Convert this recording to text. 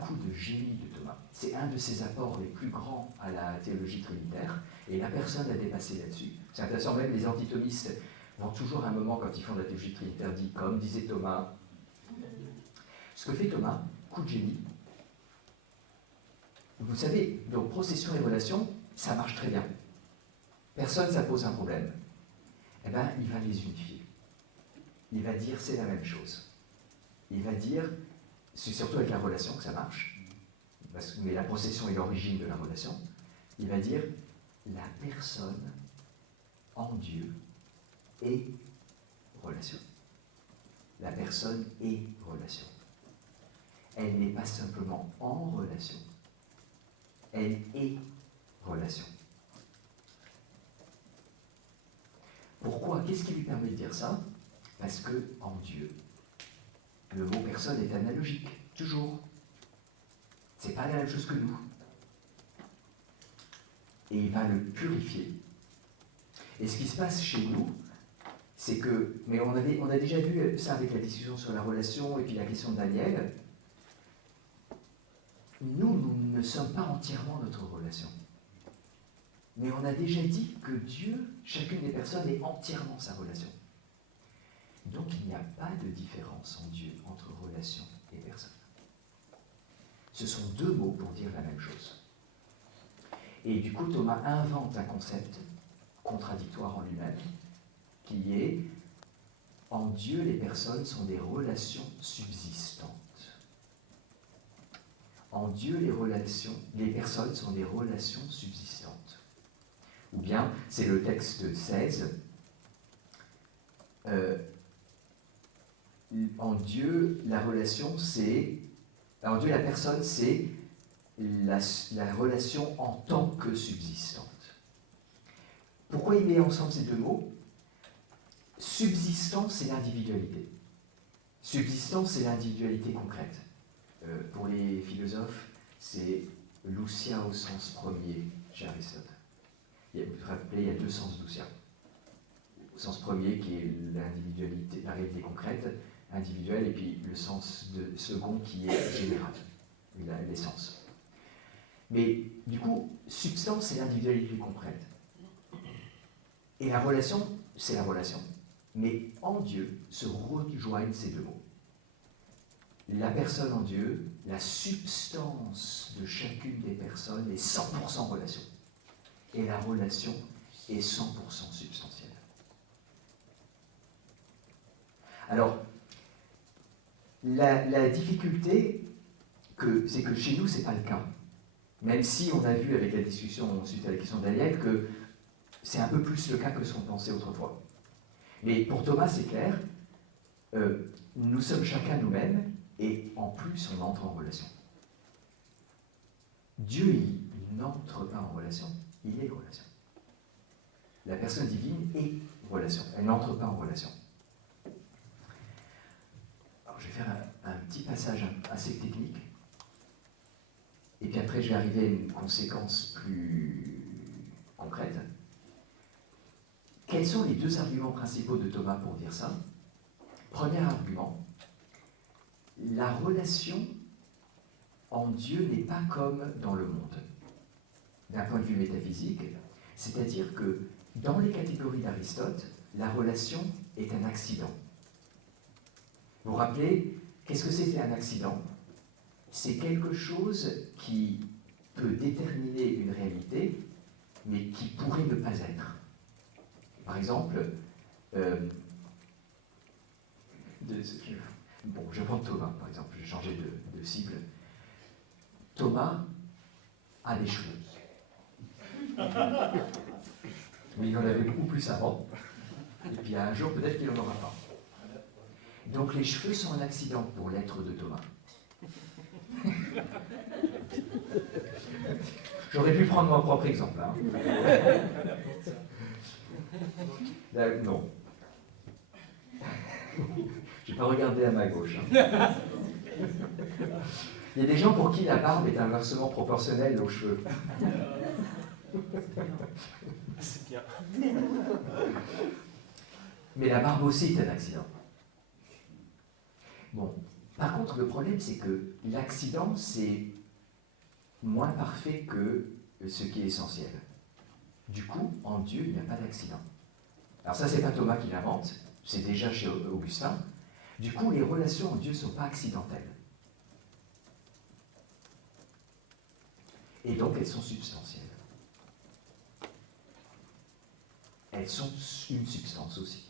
coup de génie de Thomas. C'est un de ses apports les plus grands à la théologie trinitaire, et la personne n'a dépassé là-dessus. C'est intéressant, même les antithomistes vont toujours à un moment, quand ils font de la théologie trinitaire, dire comme disait Thomas. Ce que fait Thomas, coup de génie, vous savez, donc procession et relation, ça marche très bien. Personne, ça pose un problème. Eh bien, il va les unifier. Il va dire c'est la même chose. Il va dire, c'est surtout avec la relation que ça marche, mais la procession est l'origine de la relation. Il va dire la personne en Dieu est relation. La personne est relation. Elle n'est pas simplement en relation, elle est relation. Pourquoi? Qu'est-ce qui lui permet de dire ça? Parce que en Dieu, le mot personne est analogique, toujours. C'est pas la même chose que nous. Et il va le purifier. Et ce qui se passe chez nous, c'est que, mais on a déjà vu ça avec la discussion sur la relation et puis la question de Daniel, nous ne sommes pas entièrement notre relation. Mais on a déjà dit que Dieu, chacune des personnes, est entièrement sa relation. Donc il n'y a pas de différence en Dieu entre relation et personne. Ce sont deux mots pour dire la même chose. Et du coup, Thomas invente un concept contradictoire en lui-même, qui est en Dieu, les personnes sont des relations subsistantes. En Dieu, les personnes sont des relations subsistantes. Ou bien, c'est le texte 16, en Dieu, la relation, c'est... En Dieu, la personne, c'est la relation en tant que subsistante. Pourquoi il met ensemble ces deux mots? Subsistance, c'est l'individualité. Subsistance, c'est l'individualité concrète. Pour les philosophes, c'est l'ousia au sens premier chez Aristote. Vous vous rappelez, il y a deux sens d'ousia. Au sens premier qui est l'individualité, la réalité concrète, individuelle, et puis le sens second qui est général, l'essence. Mais du coup, substance, c'est l'individualité concrète. Et la relation, c'est la relation. Mais en Dieu se rejoignent ces deux mots. La personne en Dieu, la substance de chacune des personnes est 100% relation. Et la relation est 100% substantielle. Alors, la difficulté, c'est que chez nous, ce n'est pas le cas. Même si on a vu avec la discussion suite à la question de Daniel que c'est un peu plus le cas que ce qu'on pensait autrefois. Mais pour Thomas, c'est clair, nous sommes chacun nous-mêmes, et en plus, on entre en relation. Dieu, il n'entre pas en relation, il est relation. La personne divine est relation, elle n'entre pas en relation. Alors, je vais faire un petit passage assez technique, et puis après, je vais arriver à une conséquence plus concrète. Quels sont les deux arguments principaux de Thomas pour dire ça? Premier argument, la relation en Dieu n'est pas comme dans le monde, d'un point de vue métaphysique, c'est-à-dire que dans les catégories d'Aristote, la relation est un accident. Vous vous rappelez, qu'est-ce que c'est un accident? C'est quelque chose qui peut déterminer une réalité, mais qui pourrait ne pas être. Par exemple, bon, je prends Thomas, par exemple, je vais changer de cible. Thomas a des cheveux. Mais il en avait beaucoup plus avant. Et puis un jour, peut-être qu'il n'en aura pas. Donc les cheveux sont un accident pour l'être de Thomas. J'aurais pu prendre mon propre exemple. Hein. Non. Je n'ai pas regardé à ma gauche. Hein. Il y a des gens pour qui la barbe est inversement proportionnelle aux cheveux. C'est bien. Mais la barbe aussi est un accident. Bon, Par contre, le problème, c'est que l'accident, c'est moins parfait que ce qui est essentiel. Du coup, en Dieu, il n'y a pas d'accident. Alors ça, c'est pas Thomas qui l'invente, c'est déjà chez Augustin. Du coup, les relations en Dieu ne sont pas accidentelles. Et donc, elles sont substantielles. Elles sont une substance aussi.